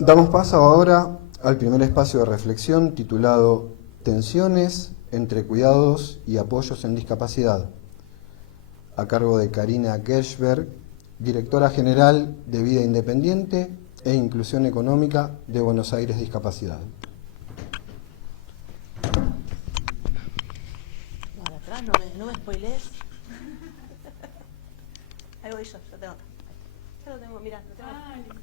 Damos paso ahora al primer espacio de reflexión titulado Tensiones entre cuidados y apoyos en discapacidad, a cargo de Karina Gershberg, directora general de Vida Independiente e Inclusión Económica de Buenos Aires Discapacidad. Para atrás, no me spoilees. Ahí voy yo, ya tengo. Ya lo tengo, mirá, lo tengo.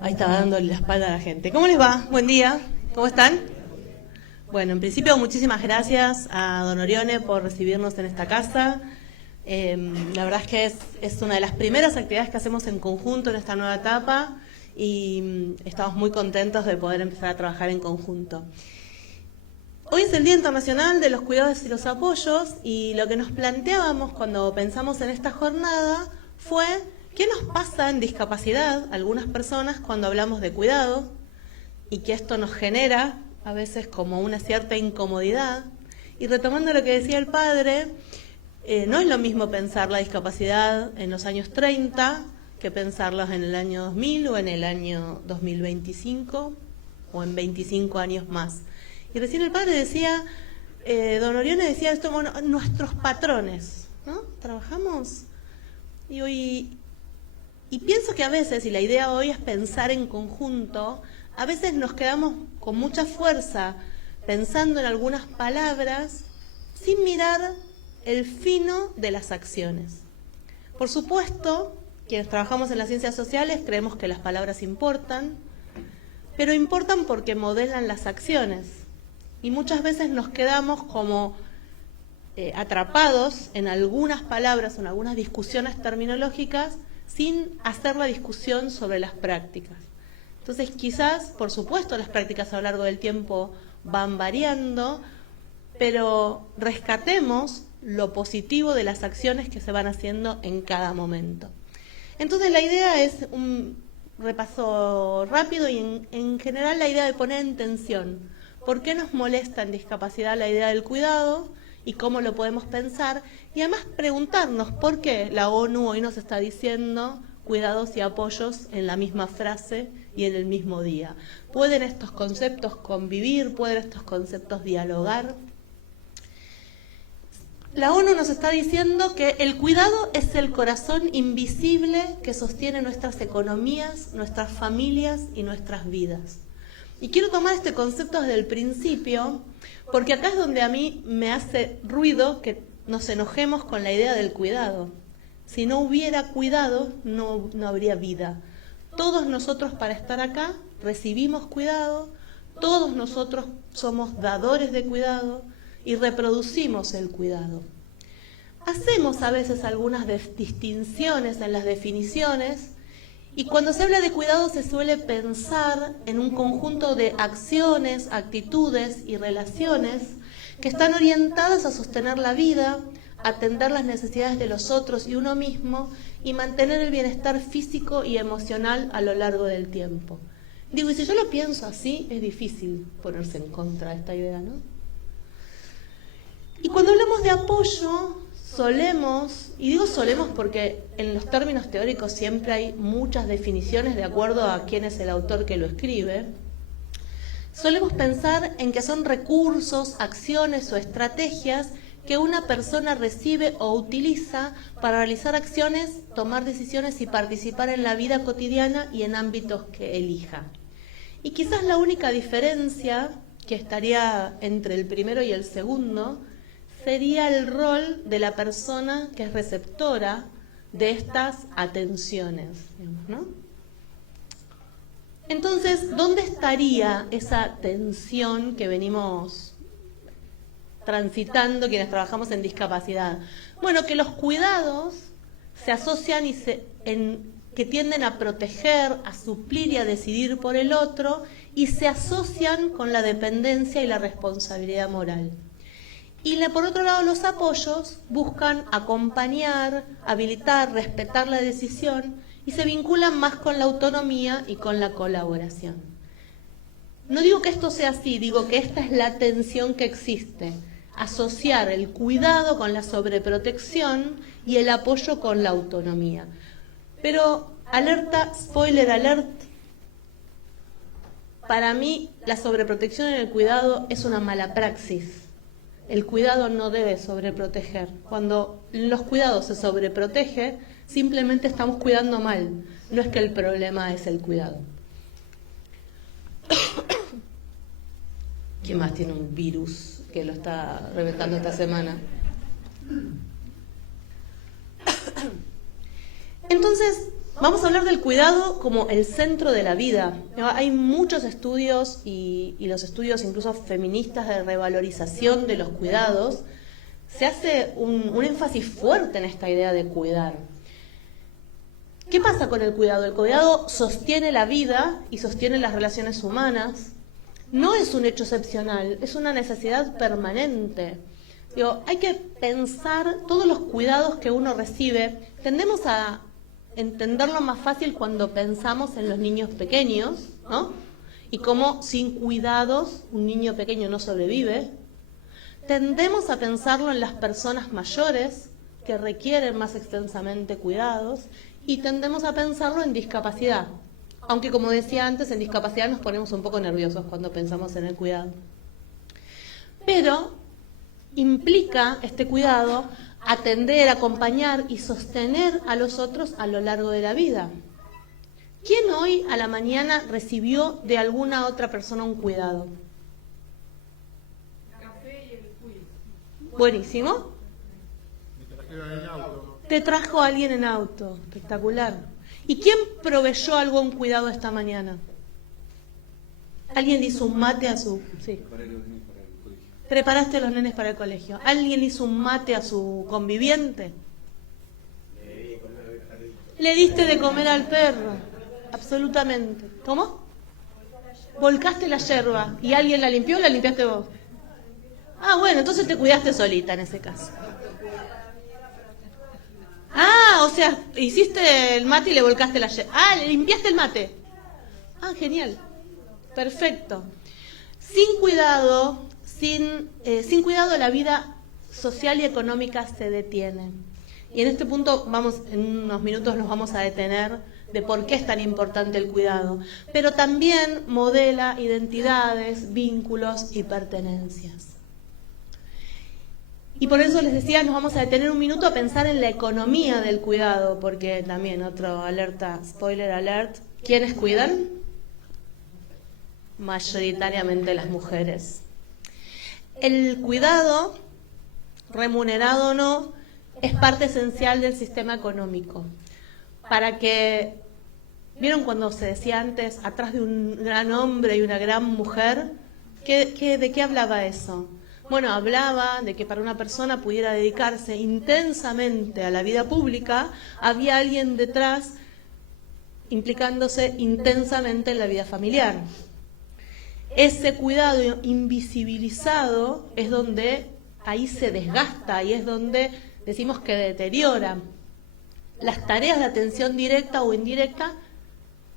Ahí estaba dándole la espalda a la gente. ¿Cómo les va? Buen día. ¿Cómo están? Bueno, en principio muchísimas gracias a Don Orione por recibirnos en esta casa. La verdad es que es una de las primeras actividades que hacemos en conjunto en esta nueva etapa y estamos muy contentos de poder empezar a trabajar en conjunto. Hoy es el Día Internacional de los Cuidados y los Apoyos y lo que nos planteábamos cuando pensamos en esta jornada fue ¿qué nos pasa en discapacidad algunas personas cuando hablamos de cuidado y que esto nos genera a veces como una cierta incomodidad? Y retomando lo que decía el padre, no es lo mismo pensar la discapacidad en los años 30 que pensarlos en el año 2000 o en el año 2025 o en 25 años más. Y recién el padre decía, Don Orione decía esto, bueno, nuestros patrones, ¿no? Trabajamos y pienso que a veces, y la idea hoy es pensar en conjunto, a veces nos quedamos con mucha fuerza pensando en algunas palabras sin mirar el fino de las acciones. Por supuesto, quienes trabajamos en las ciencias sociales creemos que las palabras importan, pero importan porque modelan las acciones. Y muchas veces nos quedamos como atrapados en algunas palabras o en algunas discusiones terminológicas sin hacer la discusión sobre las prácticas. Entonces quizás, por supuesto, las prácticas a lo largo del tiempo van variando, pero rescatemos lo positivo de las acciones que se van haciendo en cada momento. Entonces la idea es un repaso rápido y en general la idea de poner en tensión. ¿Por qué nos molesta en discapacidad la idea del cuidado y cómo lo podemos pensar? Y además preguntarnos por qué la ONU hoy nos está diciendo cuidados y apoyos en la misma frase y en el mismo día. ¿Pueden estos conceptos convivir? ¿Pueden estos conceptos dialogar? La ONU nos está diciendo que el cuidado es el corazón invisible que sostiene nuestras economías, nuestras familias y nuestras vidas. Y quiero tomar este concepto desde el principio, porque acá es donde a mí me hace ruido que nos enojemos con la idea del cuidado. Si no hubiera cuidado, no habría vida. Todos nosotros para estar acá recibimos cuidado, todos nosotros somos dadores de cuidado y reproducimos el cuidado. Hacemos a veces algunas distinciones en las definiciones, y cuando se habla de cuidado se suele pensar en un conjunto de acciones, actitudes y relaciones que están orientadas a sostener la vida, atender las necesidades de los otros y uno mismo y mantener el bienestar físico y emocional a lo largo del tiempo. Digo, y si yo lo pienso así, es difícil ponerse en contra de esta idea, ¿no? Y cuando hablamos de apoyo, solemos, y digo solemos porque en los términos teóricos siempre hay muchas definiciones de acuerdo a quién es el autor que lo escribe, solemos pensar en que son recursos, acciones o estrategias que una persona recibe o utiliza para realizar acciones, tomar decisiones y participar en la vida cotidiana y en ámbitos que elija. Y quizás la única diferencia que estaría entre el primero y el segundo sería el rol de la persona que es receptora de estas atenciones, digamos, ¿no? Entonces, ¿dónde estaría esa tensión que venimos transitando quienes trabajamos en discapacidad? Bueno, que los cuidados se asocian que tienden a proteger, a suplir y a decidir por el otro y se asocian con la dependencia y la responsabilidad moral. Y por otro lado, los apoyos buscan acompañar, habilitar, respetar la decisión y se vinculan más con la autonomía y con la colaboración. No digo que esto sea así, digo que esta es la tensión que existe. Asociar el cuidado con la sobreprotección y el apoyo con la autonomía. Pero, alerta, spoiler alert, Para mí, la sobreprotección en el cuidado es una mala praxis. El cuidado no debe sobreproteger. Cuando los cuidados se sobreprotege, simplemente estamos cuidando mal. No es que el problema es el cuidado. ¿Quién más tiene un virus que lo está reventando esta semana? Entonces, vamos a hablar del cuidado como el centro de la vida. Hay muchos estudios y los estudios incluso feministas de revalorización de los cuidados. Se hace un énfasis fuerte en esta idea de cuidar. ¿Qué pasa con el cuidado? El cuidado sostiene la vida y sostiene las relaciones humanas. No es un hecho excepcional, es una necesidad permanente. Hay que pensar todos los cuidados que uno recibe. Tendemos a entenderlo más fácil cuando pensamos en los niños pequeños, ¿no? Y cómo sin cuidados un niño pequeño no sobrevive. Tendemos a pensarlo en las personas mayores que requieren más extensamente cuidados y tendemos a pensarlo en discapacidad. Aunque como decía antes, en discapacidad nos ponemos un poco nerviosos cuando pensamos en el cuidado. Pero implica este cuidado atender, acompañar y sostener a los otros a lo largo de la vida. ¿Quién hoy a la mañana recibió de alguna otra persona un cuidado? El café y el quiz. Buenísimo. Me trajeron en auto. Te trajo alguien en auto, espectacular. ¿Y quién proveyó algún cuidado esta mañana? ¿Alguien hizo un mate a su...? Sí. ¿Preparaste a los nenes para el colegio? ¿Alguien hizo un mate a su conviviente? ¿Le diste de comer al perro? Absolutamente. ¿Cómo? Volcaste la yerba. ¿Y alguien la limpió o la limpiaste vos? Ah, bueno, entonces te cuidaste solita en ese caso. Ah, o sea, hiciste el mate y le volcaste la yerba. Ah, le limpiaste el mate. Ah, genial. Perfecto. Sin cuidado la vida social y económica se detiene. Y en este punto en unos minutos nos vamos a detener de por qué es tan importante el cuidado. Pero también modela identidades, vínculos y pertenencias. Y por eso les decía, nos vamos a detener un minuto a pensar en la economía del cuidado, porque también otro alerta, spoiler alert, ¿quiénes cuidan? Mayoritariamente las mujeres. El cuidado, remunerado o no, es parte esencial del sistema económico. Para que, ¿vieron cuando se decía antes, atrás de un gran hombre y una gran mujer? ¿De qué hablaba eso? Bueno, hablaba de que para una persona pudiera dedicarse intensamente a la vida pública, había alguien detrás implicándose intensamente en la vida familiar. Ese cuidado invisibilizado es donde ahí se desgasta y es donde decimos que deteriora. Las tareas de atención directa o indirecta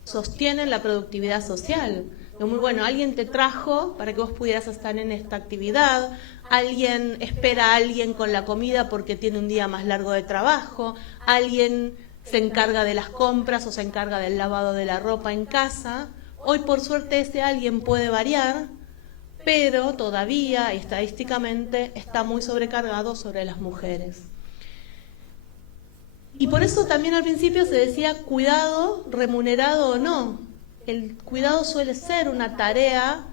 sostienen la productividad social. Muy bueno, alguien te trajo para que vos pudieras estar en esta actividad, alguien espera a alguien con la comida porque tiene un día más largo de trabajo, alguien se encarga de las compras o se encarga del lavado de la ropa en casa. Hoy por suerte ese alguien puede variar, pero todavía estadísticamente está muy sobrecargado sobre las mujeres. Y por eso también al principio se decía cuidado, remunerado o no. El cuidado suele ser una tarea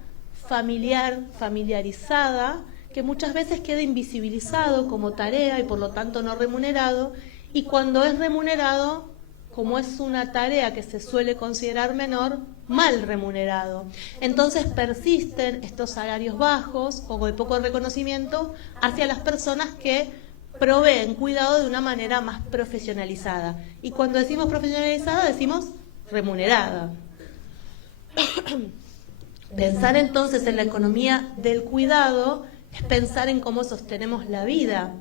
familiar, familiarizada, que muchas veces queda invisibilizado como tarea y por lo tanto no remunerado. Y cuando es remunerado, como es una tarea que se suele considerar menor, mal remunerado. Entonces persisten estos salarios bajos o de poco reconocimiento hacia las personas que proveen cuidado de una manera más profesionalizada. Y cuando decimos profesionalizada, decimos remunerada. Pensar entonces en la economía del cuidado es pensar en cómo sostenemos la vida.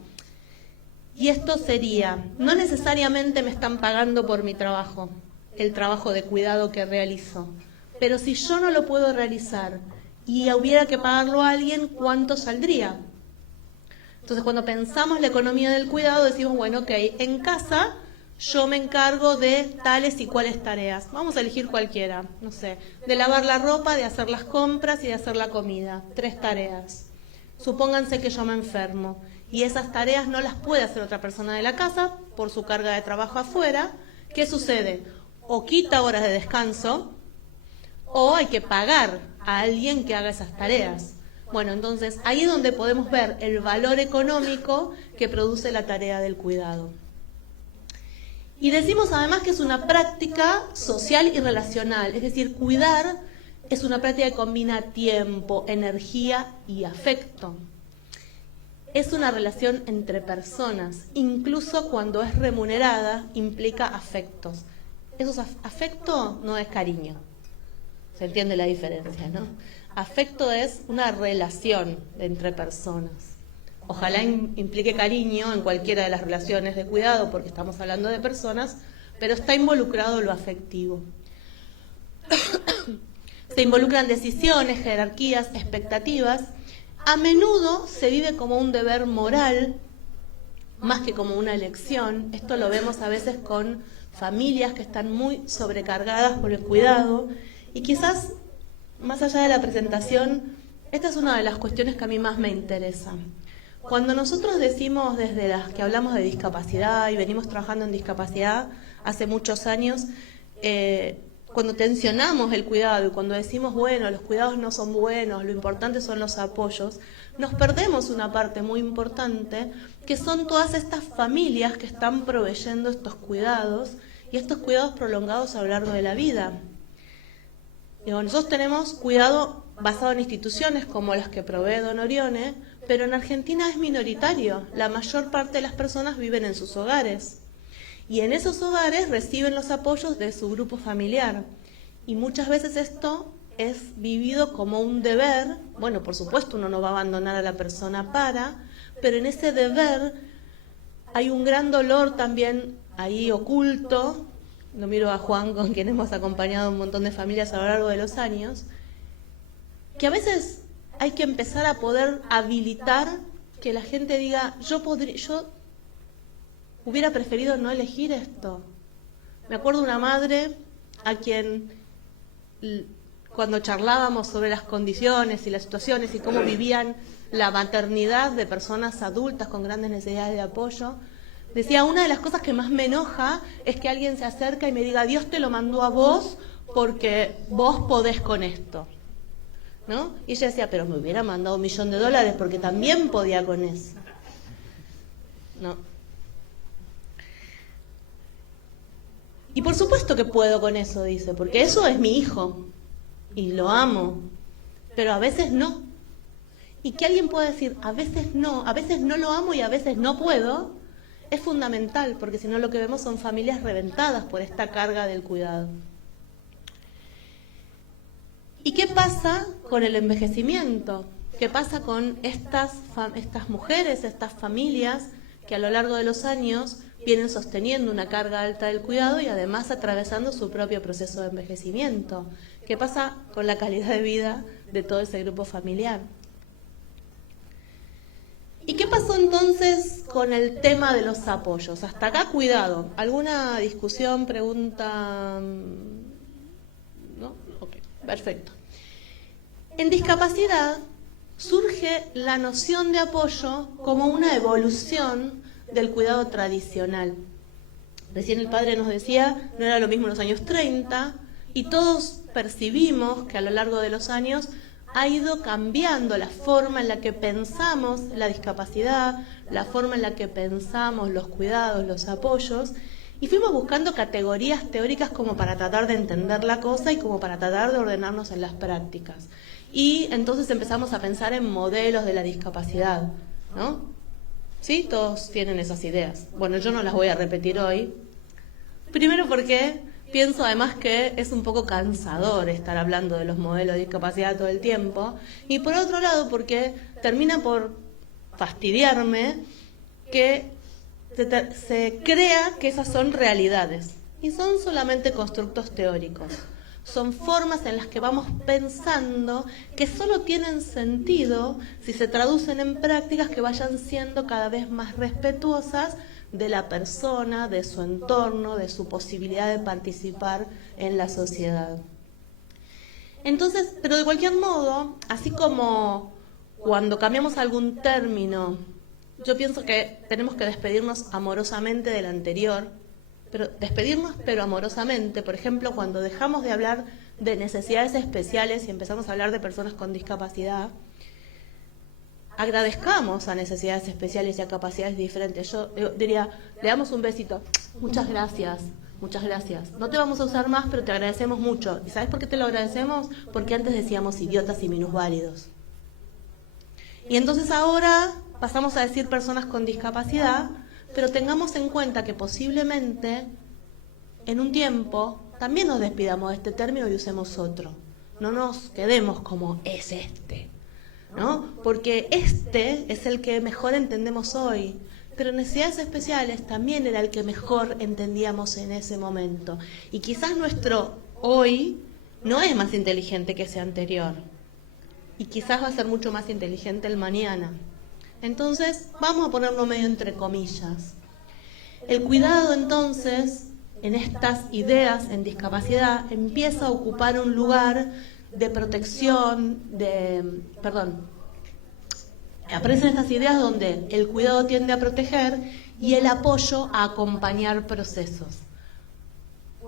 Y esto sería, no necesariamente me están pagando por mi trabajo, el trabajo de cuidado que realizo, pero si yo no lo puedo realizar y hubiera que pagarlo a alguien, ¿cuánto saldría? Entonces cuando pensamos la economía del cuidado decimos, bueno, ok, en casa yo me encargo de tales y cuales tareas. Vamos a elegir cualquiera, no sé, de lavar la ropa, de hacer las compras y de hacer la comida. 3 tareas. Supónganse que yo me enfermo y esas tareas no las puede hacer otra persona de la casa por su carga de trabajo afuera. ¿Qué sucede? O quita horas de descanso o hay que pagar a alguien que haga esas tareas. Bueno, entonces ahí es donde podemos ver el valor económico que produce la tarea del cuidado. Y decimos además que es una práctica social y relacional, es decir, cuidar es una práctica que combina tiempo, energía y afecto. Es una relación entre personas, incluso cuando es remunerada, implica afectos. Esos afecto no es cariño, se entiende la diferencia, ¿no? Afecto es una relación entre personas. Ojalá implique cariño en cualquiera de las relaciones de cuidado, porque estamos hablando de personas, pero está involucrado lo afectivo. Se involucran decisiones, jerarquías, expectativas. A menudo se vive como un deber moral, más que como una elección. Esto lo vemos a veces con familias que están muy sobrecargadas por el cuidado. Y quizás, más allá de la presentación, esta es una de las cuestiones que a mí más me interesa. Cuando nosotros decimos, desde las que hablamos de discapacidad y venimos trabajando en discapacidad hace muchos años, cuando tensionamos el cuidado y cuando decimos, bueno, los cuidados no son buenos, lo importante son los apoyos, nos perdemos una parte muy importante, que son todas estas familias que están proveyendo estos cuidados y estos cuidados prolongados a lo largo de la vida. Digo, nosotros tenemos cuidado basado en instituciones como las que provee Don Orione, pero en Argentina es minoritario. La mayor parte de las personas viven en sus hogares. Y en esos hogares reciben los apoyos de su grupo familiar. Y muchas veces esto es vivido como un deber. Bueno, por supuesto uno no va a abandonar a la persona pero en ese deber hay un gran dolor también ahí oculto. Lo miro a Juan, con quien hemos acompañado a un montón de familias a lo largo de los años, que a veces hay que empezar a poder habilitar que la gente diga, yo hubiera preferido no elegir esto. Me acuerdo de una madre a quien, cuando charlábamos sobre las condiciones y las situaciones y cómo vivían la maternidad de personas adultas con grandes necesidades de apoyo, decía, una de las cosas que más me enoja es que alguien se acerca y me diga, Dios te lo mandó a vos porque vos podés con esto, ¿no? Y ella decía, pero me hubiera mandado $1.000.000 porque también podía con eso, ¿no? Y por supuesto que puedo con eso, dice, porque eso es mi hijo y lo amo, pero a veces no. Y que alguien pueda decir, a veces no lo amo y a veces no puedo, es fundamental, porque si no lo que vemos son familias reventadas por esta carga del cuidado. ¿Y qué pasa con el envejecimiento? ¿Qué pasa con estas mujeres, estas familias que a lo largo de los años vienen sosteniendo una carga alta del cuidado y además atravesando su propio proceso de envejecimiento? ¿Qué pasa con la calidad de vida de todo ese grupo familiar? ¿Y qué pasó entonces con el tema de los apoyos? Hasta acá, cuidado. ¿Alguna discusión, pregunta? ¿No? Ok, perfecto. En discapacidad surge la noción de apoyo como una evolución del cuidado tradicional. Recién el padre nos decía, no era lo mismo en los años 30, y todos percibimos que a lo largo de los años ha ido cambiando la forma en la que pensamos la discapacidad, la forma en la que pensamos los cuidados, los apoyos, y fuimos buscando categorías teóricas como para tratar de entender la cosa y como para tratar de ordenarnos en las prácticas. Y entonces empezamos a pensar en modelos de la discapacidad, ¿no? ¿Sí? Todos tienen esas ideas. Bueno, yo no las voy a repetir hoy. Primero porque pienso además que es un poco cansador estar hablando de los modelos de discapacidad todo el tiempo. Y por otro lado porque termina por fastidiarme que se crea que esas son realidades. Y son solamente constructos teóricos. Son formas en las que vamos pensando que solo tienen sentido si se traducen en prácticas que vayan siendo cada vez más respetuosas de la persona, de su entorno, de su posibilidad de participar en la sociedad. Entonces, pero de cualquier modo, así como cuando cambiamos algún término, yo pienso que tenemos que despedirnos amorosamente del anterior, pero despedirnos pero amorosamente. Por ejemplo, cuando dejamos de hablar de necesidades especiales y empezamos a hablar de personas con discapacidad, agradezcamos a necesidades especiales y a capacidades diferentes. Yo diría, le damos un besito, muchas gracias. Muchas gracias. No te vamos a usar más, pero te agradecemos mucho. ¿Y sabes por qué te lo agradecemos? Porque antes decíamos idiotas y minusválidos. Y entonces ahora pasamos a decir personas con discapacidad, pero tengamos en cuenta que posiblemente en un tiempo también nos despidamos de este término y usemos otro. No nos quedemos como es este, ¿no? Porque este es el que mejor entendemos hoy. Pero necesidades especiales también era el que mejor entendíamos en ese momento. Y quizás nuestro hoy no es más inteligente que ese anterior. Y quizás va a ser mucho más inteligente el mañana. Entonces, vamos a ponerlo medio entre comillas. El cuidado, entonces, en estas ideas en discapacidad, empieza a ocupar un lugar de protección, aparecen estas ideas donde el cuidado tiende a proteger y el apoyo a acompañar procesos.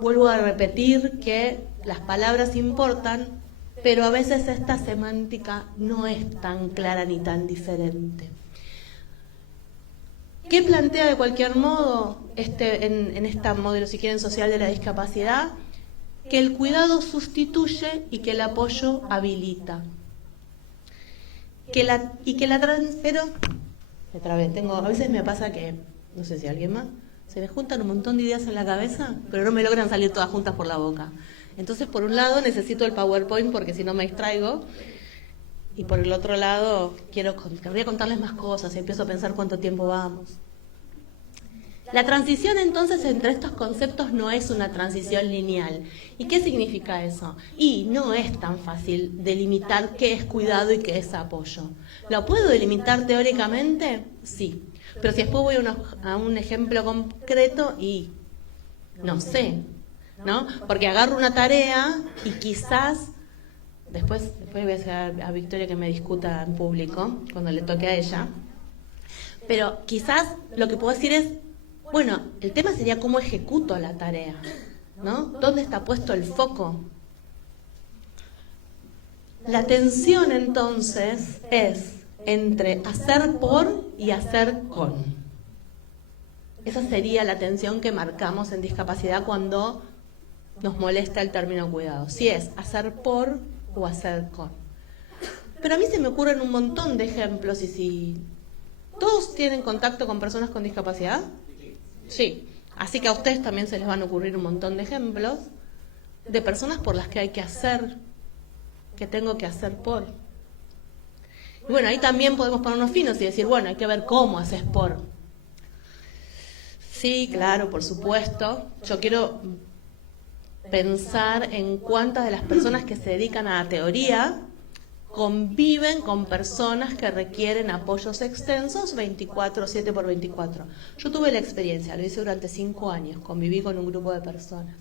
Vuelvo a repetir que las palabras importan, pero a veces esta semántica no es tan clara ni tan diferente. ¿Qué plantea de cualquier modo en este modelo, si quieren, social de la discapacidad? Que el cuidado sustituye y que el apoyo habilita. Pero me trabé, a veces me pasa que, no sé si alguien más, se me juntan un montón de ideas en la cabeza, pero no me logran salir todas juntas por la boca. Entonces, por un lado, necesito el PowerPoint porque si no me distraigo, y por el otro lado, querría contarles más cosas y empiezo a pensar cuánto tiempo vamos. La transición entonces entre estos conceptos no es una transición lineal. ¿Y qué significa eso? Y no es tan fácil delimitar qué es cuidado y qué es apoyo. ¿Lo puedo delimitar teóricamente? Sí. Pero si después voy a un ejemplo concreto y no sé, ¿no? Porque agarro una tarea y quizás, después voy a hacer a Victoria que me discuta en público, cuando le toque a ella, pero quizás lo que puedo decir es, bueno, el tema sería cómo ejecuto la tarea, ¿no? ¿Dónde está puesto el foco? La tensión entonces es entre hacer por y hacer con. Esa sería la tensión que marcamos en discapacidad cuando nos molesta el término cuidado. Si es hacer por o hacer con. Pero a mí se me ocurren un montón de ejemplos y si... ¿Todos tienen contacto con personas con discapacidad? Sí, así que a ustedes también se les van a ocurrir un montón de ejemplos de personas por las que hay que hacer, que tengo que hacer por. Y bueno, ahí también podemos ponernos finos y decir, bueno, hay que ver cómo haces por. Sí, claro, por supuesto. Yo quiero pensar en cuántas de las personas que se dedican a la teoría conviven con personas que requieren apoyos extensos 24/7 por 24. Yo tuve la experiencia, lo hice durante 5 años, conviví con un grupo de personas.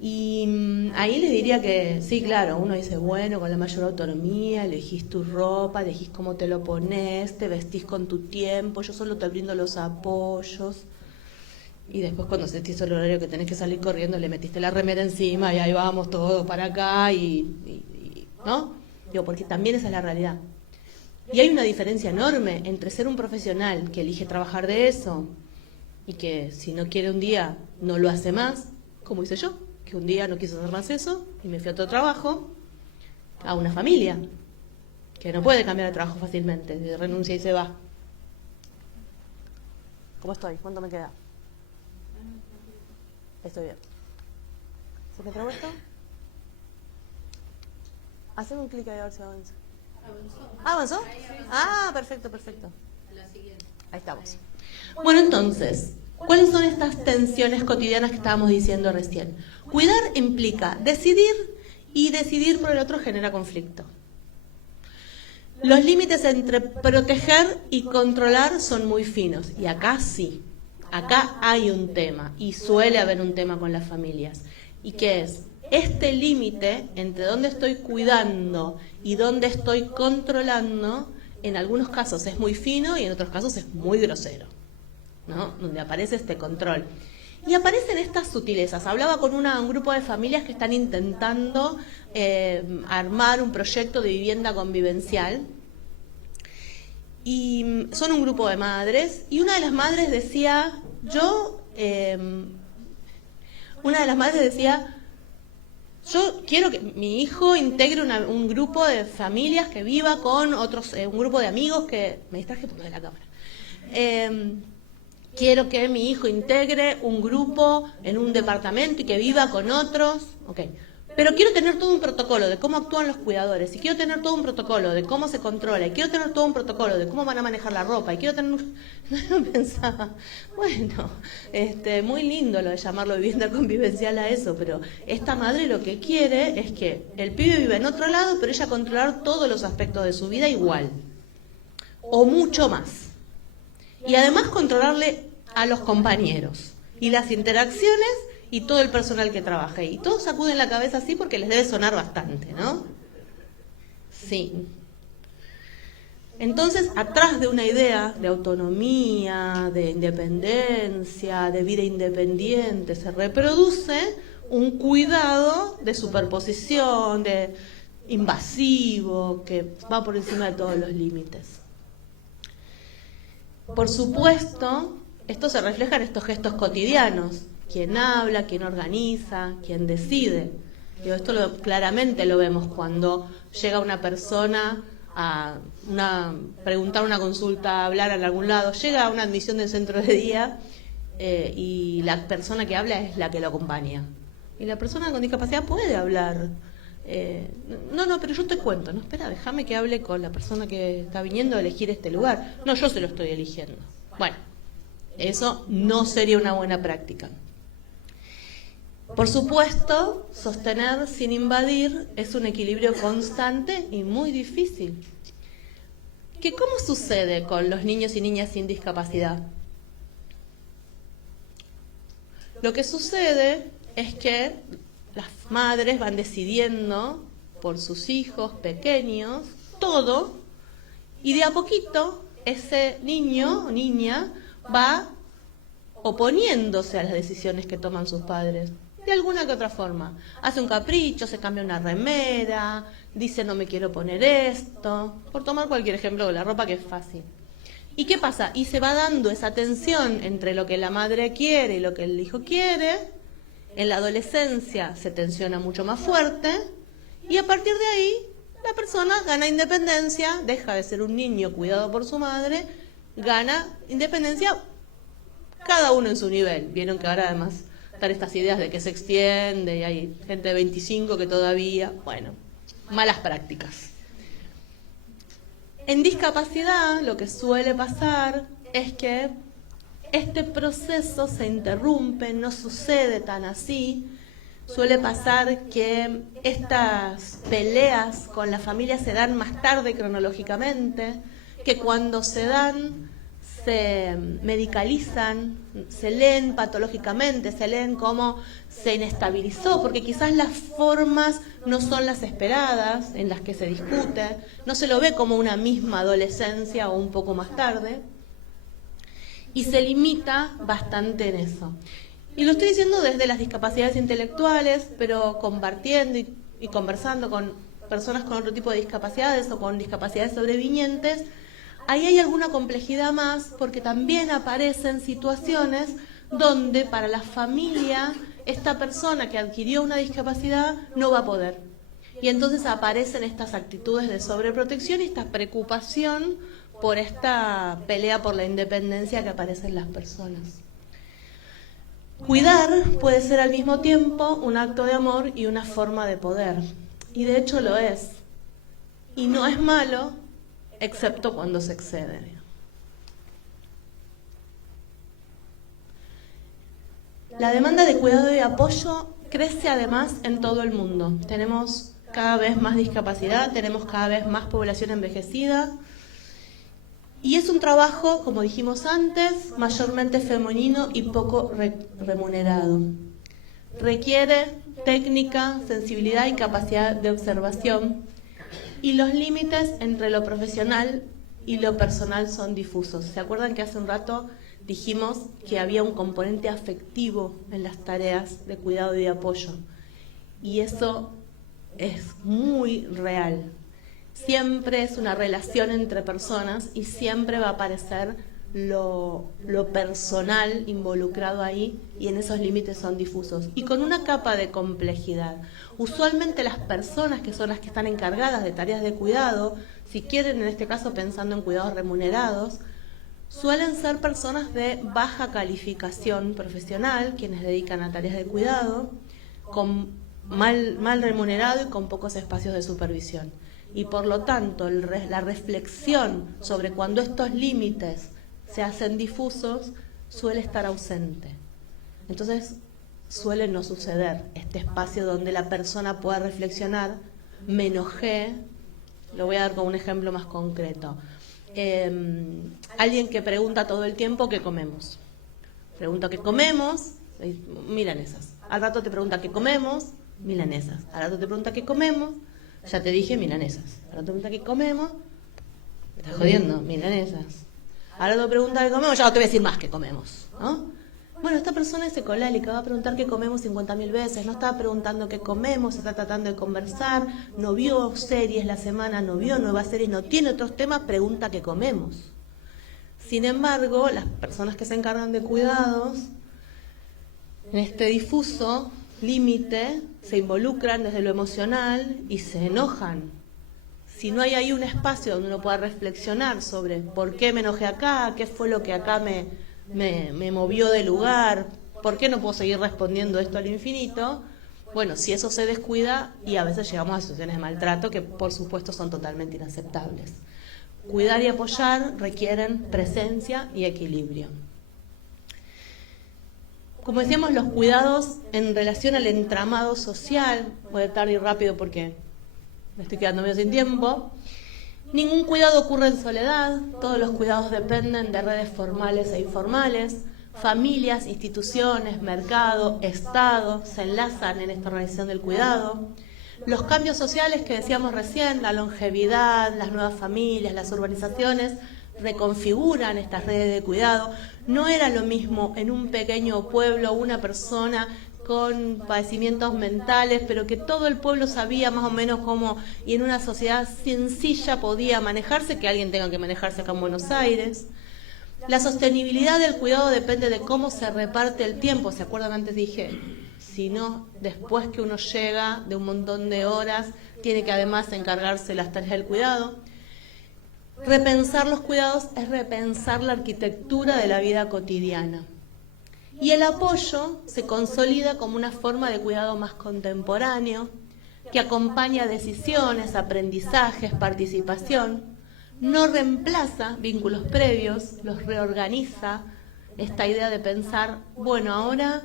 Y ahí les diría que, sí, claro, uno dice, bueno, con la mayor autonomía, elegís tu ropa, elegís cómo te lo pones, te vestís con tu tiempo, yo solo te brindo los apoyos. Y después cuando se te hizo el horario que tenés que salir corriendo, le metiste la remera encima y ahí vamos todos para acá ¿no? Digo, porque también esa es la realidad. Y hay una diferencia enorme entre ser un profesional que elige trabajar de eso y que si no quiere un día no lo hace más, como hice yo, que un día no quiso hacer más eso y me fui a otro trabajo, a una familia que no puede cambiar de trabajo fácilmente, renuncia y se va. ¿Cómo estoy? ¿Cuánto me queda? Estoy bien. ¿Se me trabó esto? Haceme un clic ahí a ver si avanza. ¿Avanzó? Ah, perfecto, perfecto. Ahí estamos. Bueno, entonces, ¿cuáles son estas tensiones cotidianas que estábamos diciendo recién? Cuidar implica decidir y decidir por el otro genera conflicto. Los límites entre proteger y controlar son muy finos y acá sí. acá hay un tema y suele haber un tema con las familias. ¿Y qué es? Este límite entre dónde estoy cuidando y dónde estoy controlando, en algunos casos es muy fino y en otros casos es muy grosero, ¿no? Donde aparece este control. Y aparecen estas sutilezas. Hablaba con un grupo de familias que están intentando armar un proyecto de vivienda convivencial. Y son un grupo de madres. Y una de las madres decía, yo quiero que mi hijo integre un grupo de familias que viva con otros, un grupo de amigos que... Me distraje por lo de la cámara. Quiero que mi hijo integre un grupo en un departamento y que viva con otros. Okay. Pero quiero tener todo un protocolo de cómo actúan los cuidadores, y quiero tener todo un protocolo de cómo se controla, y quiero tener todo un protocolo de cómo van a manejar la ropa, y quiero tener... Yo pensaba, bueno, muy lindo lo de llamarlo vivienda convivencial a eso, pero esta madre lo que quiere es que el pibe viva en otro lado, pero ella controlar todos los aspectos de su vida igual, o mucho más. Y además controlarle a los compañeros, y las interacciones, y todo el personal que trabaja. Y todos sacuden la cabeza así porque les debe sonar bastante, ¿no? Sí. Entonces, atrás de una idea de autonomía, de independencia, de vida independiente, se reproduce un cuidado de superposición, de invasivo, que va por encima de todos los límites. Por supuesto, esto se refleja en estos gestos cotidianos. Quién habla, quién organiza, quién decide. Esto claramente lo vemos cuando llega una persona a preguntar una consulta, a hablar en algún lado, llega a una admisión del centro de día y la persona que habla es la que lo acompaña. Y la persona con discapacidad puede hablar. No, pero yo te cuento. No, espera, déjame que hable con la persona que está viniendo a elegir este lugar. No, yo se lo estoy eligiendo. Bueno, eso no sería una buena práctica. Por supuesto, sostener sin invadir es un equilibrio constante y muy difícil. ¿Cómo sucede con los niños y niñas sin discapacidad? Lo que sucede es que las madres van decidiendo por sus hijos pequeños todo, y de a poquito ese niño o niña va oponiéndose a las decisiones que toman sus padres. De alguna que otra forma. Hace un capricho, se cambia una remera, dice no me quiero poner esto, por tomar cualquier ejemplo de la ropa, que es fácil. ¿Y qué pasa? Y se va dando esa tensión entre lo que la madre quiere y lo que el hijo quiere. En la adolescencia se tensiona mucho más fuerte, y a partir de ahí la persona gana independencia, deja de ser un niño cuidado por su madre, gana independencia, cada uno en su nivel. Vieron que ahora además están estas ideas de que se extiende y hay gente de 25 que todavía, bueno, malas prácticas. En discapacidad lo que suele pasar es que este proceso se interrumpe, no sucede tan así. Suele pasar que estas peleas con la familia se dan más tarde cronológicamente, que cuando se dan se medicalizan, se leen patológicamente, se leen cómo se inestabilizó, porque quizás las formas no son las esperadas en las que se discute, no se lo ve como una misma adolescencia o un poco más tarde, y se limita bastante en eso. Y lo estoy diciendo desde las discapacidades intelectuales, pero compartiendo y conversando con personas con otro tipo de discapacidades o con discapacidades sobrevinientes. Ahí hay alguna complejidad más, porque también aparecen situaciones donde para la familia esta persona que adquirió una discapacidad no va a poder. Y entonces aparecen estas actitudes de sobreprotección y esta preocupación por esta pelea por la independencia que aparece en las personas. Cuidar puede ser al mismo tiempo un acto de amor y una forma de poder. Y de hecho lo es. Y no es malo, excepto cuando se excede. La demanda de cuidado y apoyo crece además en todo el mundo. Tenemos cada vez más discapacidad, tenemos cada vez más población envejecida Y es un trabajo, como dijimos antes, mayormente femenino y poco remunerado. Requiere técnica, sensibilidad y capacidad de observación, y los límites entre lo profesional y lo personal son difusos. ¿Se acuerdan que hace un rato dijimos que había un componente afectivo en las tareas de cuidado y de apoyo? Y eso es muy real. Siempre es una relación entre personas y siempre va a aparecer lo personal involucrado ahí, y en esos límites son difusos y con una capa de complejidad. Usualmente las personas que son las que están encargadas de tareas de cuidado, si quieren en este caso pensando en cuidados remunerados, suelen ser personas de baja calificación profesional, quienes dedican a tareas de cuidado, con mal remunerado y con pocos espacios de supervisión. Y por lo tanto la reflexión sobre cuando estos límites se hacen difusos suele estar ausente. Entonces suele no suceder este espacio donde la persona pueda reflexionar, me enojé. Lo voy a dar con un ejemplo más concreto. Alguien que pregunta todo el tiempo qué comemos. Pregunta qué comemos, milanesas. Al rato te pregunta qué comemos, milanesas. Al rato te pregunta qué comemos, ya te dije milanesas. Al rato te pregunta qué comemos, me estás jodiendo, milanesas. Al rato te pregunta qué comemos, ya no te voy a decir más qué comemos, ¿no? Bueno, esta persona es ecolálica, va a preguntar qué comemos 50.000 veces, no está preguntando qué comemos, está tratando de conversar, no vio series la semana, no vio nuevas series, no tiene otros temas, pregunta qué comemos. Sin embargo, las personas que se encargan de cuidados, en este difuso límite, se involucran desde lo emocional y se enojan. Si no hay ahí un espacio donde uno pueda reflexionar sobre por qué me enojé acá, qué fue lo que acá me movió de lugar, por qué no puedo seguir respondiendo esto al infinito, bueno, si eso se descuida, y a veces llegamos a situaciones de maltrato que por supuesto son totalmente inaceptables. Cuidar y apoyar requieren presencia y equilibrio. Como decíamos, los cuidados en relación al entramado social, voy a estar ir rápido porque me estoy quedando medio sin tiempo. Ningún cuidado ocurre en soledad, todos los cuidados dependen de redes formales e informales. Familias, instituciones, mercado, Estado se enlazan en esta organización del cuidado. Los cambios sociales que decíamos recién, la longevidad, las nuevas familias, las urbanizaciones, reconfiguran estas redes de cuidado. No era lo mismo en un pequeño pueblo una persona con padecimientos mentales, pero que todo el pueblo sabía más o menos cómo, y en una sociedad sencilla podía manejarse, que alguien tenga que manejarse acá en Buenos Aires. La sostenibilidad del cuidado depende de cómo se reparte el tiempo. ¿Se acuerdan? Antes dije, si no, después que uno llega de un montón de horas, tiene que además encargarse de las tareas del cuidado. Repensar los cuidados es repensar la arquitectura de la vida cotidiana. Y el apoyo se consolida como una forma de cuidado más contemporáneo, que acompaña decisiones, aprendizajes, participación, no reemplaza vínculos previos, los reorganiza. Esta idea de pensar, bueno, ahora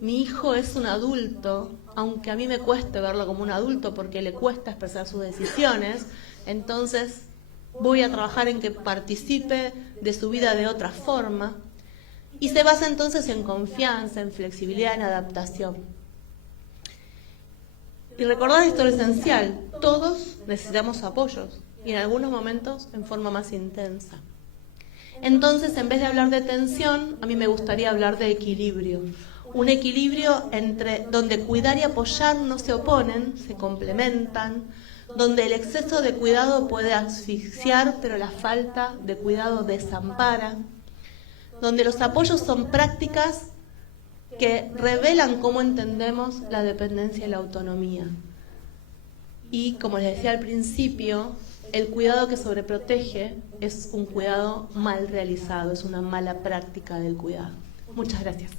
mi hijo es un adulto, aunque a mí me cueste verlo como un adulto porque le cuesta expresar sus decisiones, entonces voy a trabajar en que participe de su vida de otra forma. Y se basa entonces en confianza, en flexibilidad, en adaptación. Y recordar esto es esencial, todos necesitamos apoyos, y en algunos momentos en forma más intensa. Entonces, en vez de hablar de tensión, a mí me gustaría hablar de equilibrio. Un equilibrio entre donde cuidar y apoyar no se oponen, se complementan, donde el exceso de cuidado puede asfixiar, pero la falta de cuidado desampara, donde los apoyos son prácticas que revelan cómo entendemos la dependencia y la autonomía. Y, como les decía al principio, el cuidado que sobreprotege es un cuidado mal realizado, es una mala práctica del cuidado. Muchas gracias.